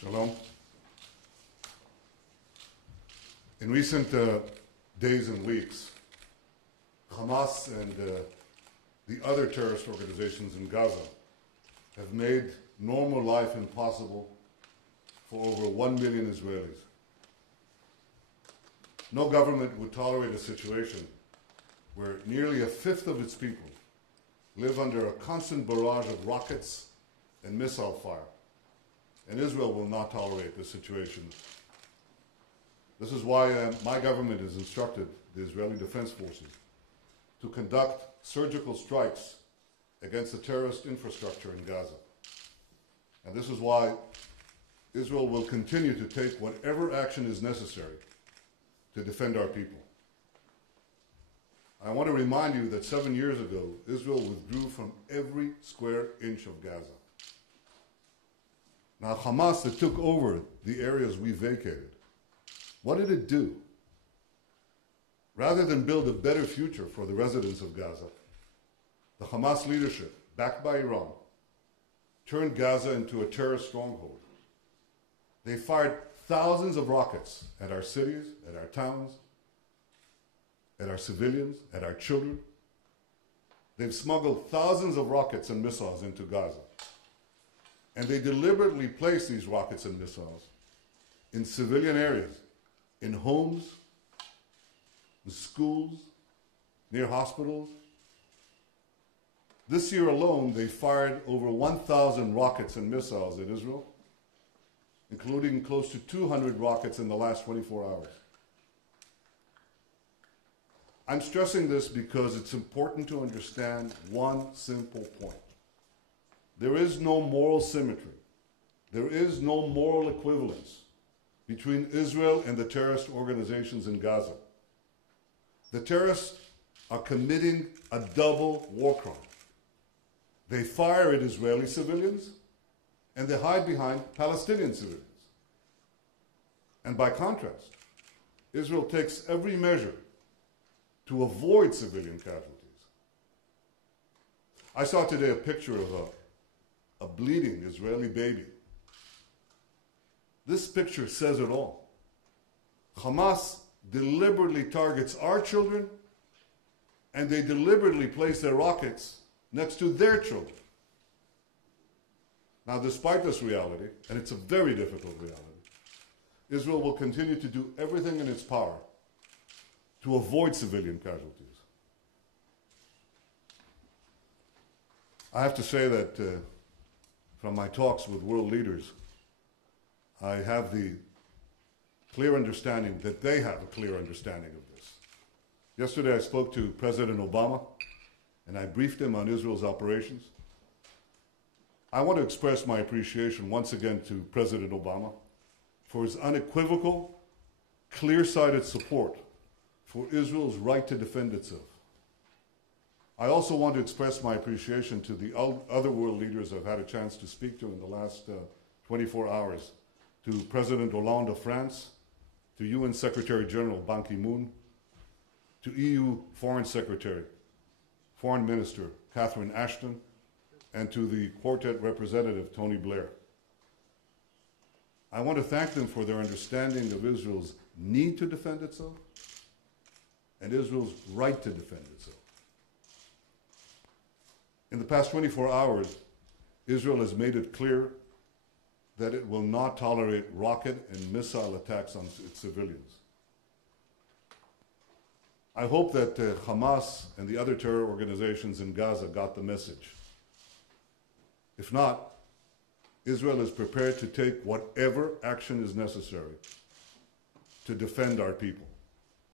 Shalom. In recent days and weeks, Hamas and the other terrorist organizations in Gaza have made normal life impossible for over 1 million Israelis. No government would tolerate a situation where nearly a fifth of its people live under a constant barrage of rockets and missile fire. And Israel will not tolerate this situation. This is why my government has instructed the Israeli Defense Forces to conduct surgical strikes against the terrorist infrastructure in Gaza. And this is why Israel will continue to take whatever action is necessary to defend our people. I want to remind you that 7 years ago, Israel withdrew from every square inch of Gaza. Now, Hamas that took over the areas we vacated, what did it do? Rather than build a better future for the residents of Gaza, the Hamas leadership, backed by Iran, turned Gaza into a terrorist stronghold. They fired thousands of rockets at our cities, at our towns, at our civilians, at our children. They've smuggled thousands of rockets and missiles into Gaza. And they deliberately placed these rockets and missiles in civilian areas, in homes, in schools, near hospitals. This year alone, they fired over 1,000 rockets and missiles in Israel, including close to 200 rockets in the last 24 hours. I'm stressing this because it's important to understand one simple point. There is no moral symmetry. There is no moral equivalence between Israel and the terrorist organizations in Gaza. The terrorists are committing a double war crime. They fire at Israeli civilians, and they hide behind Palestinian civilians. And by contrast, Israel takes every measure to avoid civilian casualties. I saw today a picture of a bleeding Israeli baby. This picture says it all. Hamas deliberately targets our children, and they deliberately place their rockets next to their children. Now, despite this reality, and it's a very difficult reality, Israel will continue to do everything in its power to avoid civilian casualties. I have to say that from my talks with world leaders, I have the clear understanding that they have a clear understanding of this. Yesterday I spoke to President Obama, and I briefed him on Israel's operations. I want to express my appreciation once again to President Obama for his unequivocal, clear-sighted support for Israel's right to defend itself. I also want to express my appreciation to the other world leaders I've had a chance to speak to in the last 24 hours, to President Hollande of France, to UN Secretary General Ban Ki-moon, to EU Foreign Secretary, Foreign Minister Catherine Ashton, and to the Quartet representative Tony Blair. I want to thank them for their understanding of Israel's need to defend itself and Israel's right to defend itself. In the past 24 hours, Israel has made it clear that it will not tolerate rocket and missile attacks on its civilians. I hope that Hamas and the other terror organizations in Gaza got the message. If not, Israel is prepared to take whatever action is necessary to defend our people.